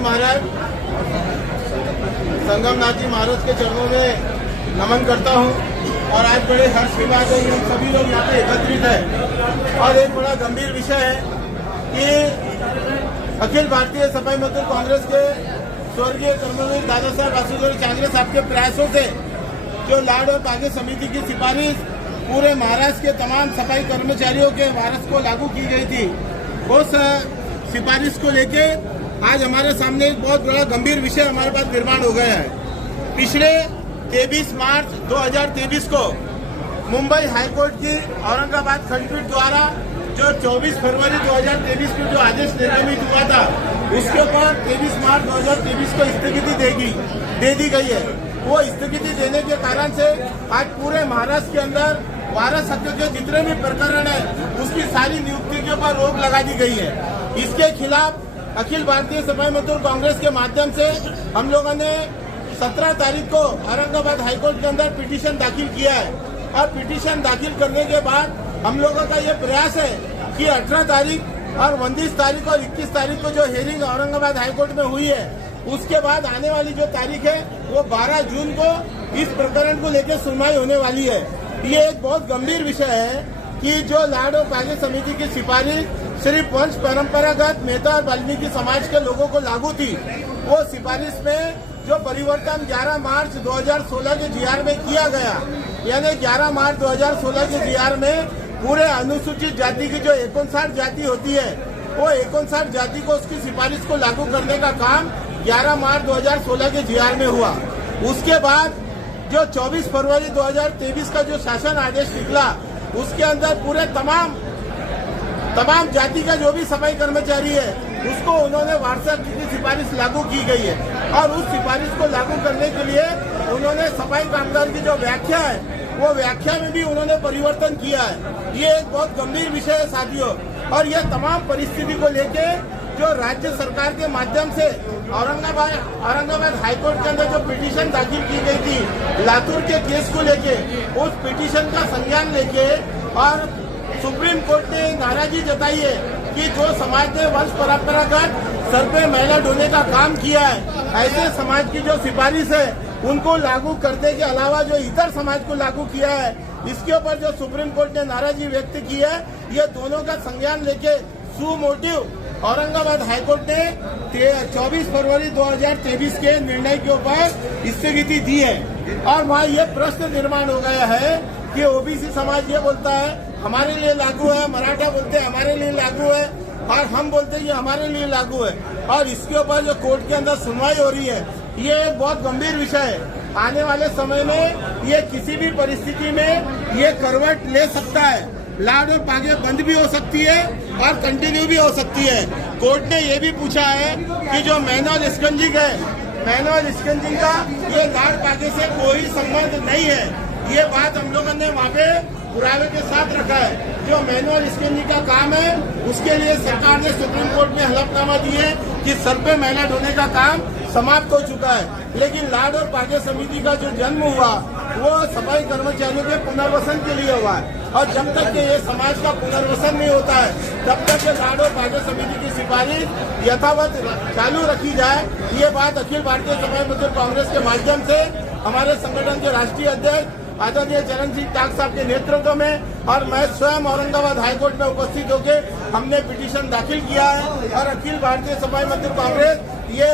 महाराज, संगमनाथ जी महाराज के चरणों में नमन करता हूं। और आज बड़े हर्ष की बात है, हम सभी लोग यहाँ पे एकत्रित है और एक बड़ा गंभीर विषय है कि अखिल भारतीय सफाई मजदूर कांग्रेस के स्वर्गीय कर्मवीर दादा साहब वासुदेव चांगले साहब के प्रयासों से जो लाड़ और पागे समिति की सिफारिश पूरे महाराष्ट्र के तमाम सफाई कर्मचारियों के वारस को लागू की गई थी, उस सिफारिश को लेके आज हमारे सामने एक बहुत बड़ा गंभीर विषय हमारे पास निर्माण हो गया है। पिछले 23 मार्च 2023 को मुंबई हाईकोर्ट की औरंगाबाद खंडपीठ द्वारा जो 24 फरवरी 2023 को जो आदेश निर्गमित हुआ था, उसके ऊपर 23 मार्च 2023 को स्थगिति दे दी गई है। वो स्थगिति देने के कारण से आज पूरे महाराष्ट्र के अंदर वारस हक के जितने भी प्रकरण है उसकी सारी नियुक्ति के ऊपर रोक लगा दी गई है। इसके खिलाफ अखिल भारतीय सफाई मजदूर कांग्रेस के माध्यम से हम लोगों ने 17 तारीख को औरंगाबाद हाईकोर्ट के अंदर पिटीशन दाखिल किया है और पिटीशन दाखिल करने के बाद हम लोगों का ये प्रयास है कि 18 तारीख और 29 तारीख और 21 तारीख को जो हेयरिंग औरंगाबाद हाईकोर्ट में हुई है, उसके बाद आने वाली जो तारीख है वो 12 जून को इस प्रकरण को लेकर सुनवाई होने वाली है। ये एक बहुत गंभीर विषय है कि जो लाड़ और पागे समिति की सिफारिश सिर्फ वंश परंपरागत मेहता और वाल्मीकि समाज के लोगों को लागू थी, वो सिफारिश में जो परिवर्तन 11 मार्च 2016 के जीआर में किया गया, यानी 11 मार्च 2016 के जीआर में पूरे अनुसूचित जाति की जो 59 जाति होती है, वो 59 जाति को उसकी सिफारिश को लागू करने का काम 11 मार्च 2016 के जीआर में हुआ। उसके बाद जो 24 फरवरी 2023 का जो शासन आदेश निकला, उसके अंदर पूरे तमाम जाति का जो भी सफाई कर्मचारी है उसको उन्होंने वारसा की सिफारिश लागू की गई है और उस सिफारिश को लागू करने के लिए उन्होंने सफाई कामगार की जो व्याख्या है वो व्याख्या में भी उन्होंने परिवर्तन किया है। ये एक बहुत गंभीर विषय है साथियों, और ये तमाम परिस्थिति को लेके जो राज्य सरकार के माध्यम से औरंगाबाद हाईकोर्ट के अंदर जो पिटीशन दाखिल की गई थी लातूर के केस को लेके, उस पिटीशन का संज्ञान लेके और सुप्रीम कोर्ट ने नाराजगी जताई है कि जो समाज ने वंश परंपरागत सर पे मैला ढोने का काम किया है, ऐसे समाज की जो सिफारिश है उनको लागू करने के अलावा जो इतर समाज को लागू किया है, इसके ऊपर जो सुप्रीम कोर्ट ने नाराजगी व्यक्त की है, ये दोनों का संज्ञान लेके सु मोटिव औरंगाबाद हाईकोर्ट ने 24 फरवरी 2023 के निर्णय के ऊपर स्थगिति दी है। और वहाँ ये प्रश्न निर्माण हो गया है कि ओबीसी समाज ये बोलता है हमारे लिए लागू है, मराठा बोलते हैं हमारे लिए लागू है, और हम बोलते हैं ये हमारे लिए लागू है, और इसके ऊपर जो कोर्ट के अंदर सुनवाई हो रही है, ये एक बहुत गंभीर विषय है। आने वाले समय में ये किसी भी परिस्थिति में ये करवट ले सकता है, लाड़ और पागे बंद भी हो सकती है और कंटिन्यू भी हो सकती है। कोर्ट ने ये भी पूछा है कि जो मैनुअल स्कंजिंग है, मैनुअल स्कंजिंग का ये लाड़ पागे से कोई संबंध नहीं है। ये बात हम लोगों ने वहाँ पे पुरावे के साथ रखा है। जो मैनुअल स्कैनिंग का काम है उसके लिए सरकार ने सुप्रीम कोर्ट में हलफनामा दिए कि सर पे मैला ढोने का काम समाप्त हो चुका है, लेकिन लाड़ और पागे समिति का जो जन्म हुआ वो सफाई कर्मचारियों के पुनर्वसन के लिए हुआ है, और जब तक के ये समाज का पुनर्वसन नहीं होता है तब तक ये लाड़ और पागे समिति की सिफारिश यथावत चालू रखी जाए। ये बात अखिल भारतीय सफाई मजदूर कांग्रेस के माध्यम से हमारे संगठन के राष्ट्रीय अध्यक्ष आदरणीय चरण सिंह टाक साहब के नेतृत्व में और मैं स्वयं औरंगाबाद हाईकोर्ट में उपस्थित होकर हमने पिटीशन दाखिल किया है। और अखिल भारतीय सफाई मजदूर कांग्रेस ये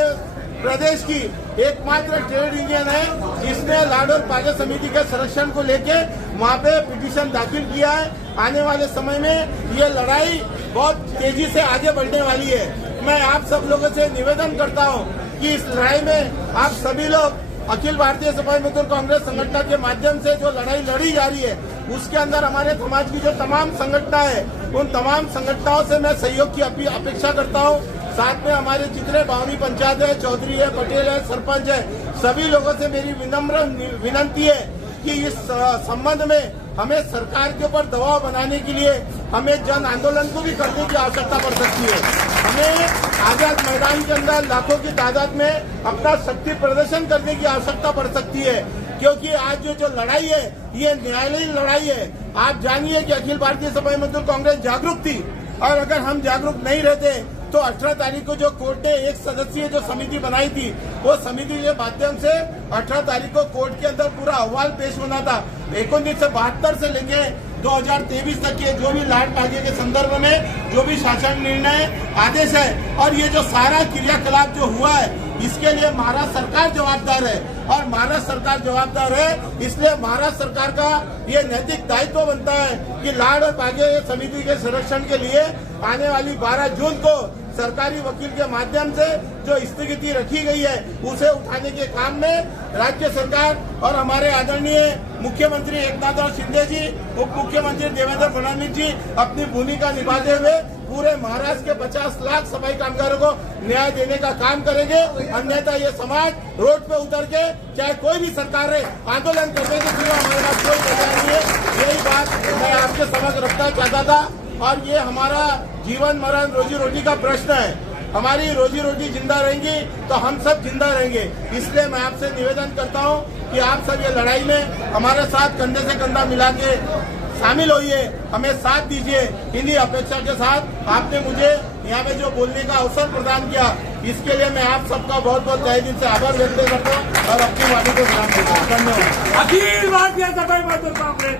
प्रदेश की एकमात्र ट्रेड यूनियन है जिसने लाड़ और पागे समिति के संरक्षण को लेके वहाँ पे पिटीशन दाखिल किया है। आने वाले समय में ये लड़ाई बहुत तेजी से आगे बढ़ने वाली है। मैं आप सब लोगों से निवेदन करता हूँ कि इस लड़ाई में आप सभी लोग अखिल भारतीय सफाई मजदूर कांग्रेस संगठन के माध्यम से जो लड़ाई लड़ी जा रही है, उसके अंदर हमारे समाज की जो तमाम संगठन है, उन तमाम संगठनों से मैं सहयोग की अपेक्षा करता हूं। साथ में हमारे जितने बावनी पंचायत है, चौधरी है, पटेल है, सरपंच है, सभी लोगों से मेरी विनम्र विनती है कि इस संबंध में हमें सरकार के ऊपर दबाव बनाने के लिए हमें जन आंदोलन को भी करने की आवश्यकता पड़ सकती है। हमें आजाद मैदान के अंदर लाखों की तादाद में अपना शक्ति प्रदर्शन करने की आवश्यकता पड़ सकती है, क्योंकि आज जो लड़ाई है ये न्यायालयीन लड़ाई है। आप जानिए कि अखिल भारतीय सफाई मजदूर कांग्रेस जागरूक थी, और अगर हम जागरूक नहीं रहते तो 18 तारीख को जो कोर्ट ने एक सदस्यीय जो समिति बनाई थी, वो समिति के माध्यम से 18 तारीख को कोर्ट के अंदर पूरा अहवाल पेश होना था। 1972 से लेके 2023 तक के जो भी लाट पागे के संदर्भ में जो भी शासन निर्णय आदेश है और ये जो सारा क्रियाकलाप जो हुआ है, इसके लिए महाराष्ट्र सरकार जवाबदार है और महाराष्ट्र सरकार जवाबदार है। इसलिए महाराष्ट्र सरकार का ये नैतिक दायित्व बनता है कि लाड़ और बागे समिति के संरक्षण के लिए आने वाली 12 जून को सरकारी वकील के माध्यम से जो स्थगिति रखी गई है, उसे उठाने के काम में राज्य सरकार और हमारे आदरणीय मुख्यमंत्री एकनाथ शिंदे जी, उप मुख्यमंत्री देवेंद्र फडणवीस जी अपनी भूमिका निभाते हुए पूरे महाराष्ट्र के 50 लाख सफाई कामगारों को न्याय देने का काम करेंगे। अन्यथा ये समाज रोड पे उतर के चाहे कोई भी सरकार है आंदोलन करने के सिवा हमारे पास कोई तैयार नहीं है। यही बात मैं आपके समझ रखना चाहता था और ये हमारा जीवन मरण रोजी रोटी का प्रश्न है। हमारी रोजी रोटी जिंदा रहेंगी तो हम सब जिंदा रहेंगे। इसलिए मैं आपसे निवेदन करता हूँ कि आप सब ये लड़ाई में हमारे साथ कंधे से कंधा मिला के शामिल होइए, हमें साथ दीजिए। इन्हीं अपेक्षा के साथ आपने मुझे यहाँ पे जो बोलने का अवसर प्रदान किया, इसके लिए मैं आप सबका बहुत बहुत तहे दिल से आभार व्यक्त करता हूँ और अपनी वाणी को विराम देता हूँ। धन्यवाद। अखिल भारतीय सफाई मजदूर कांग्रेस।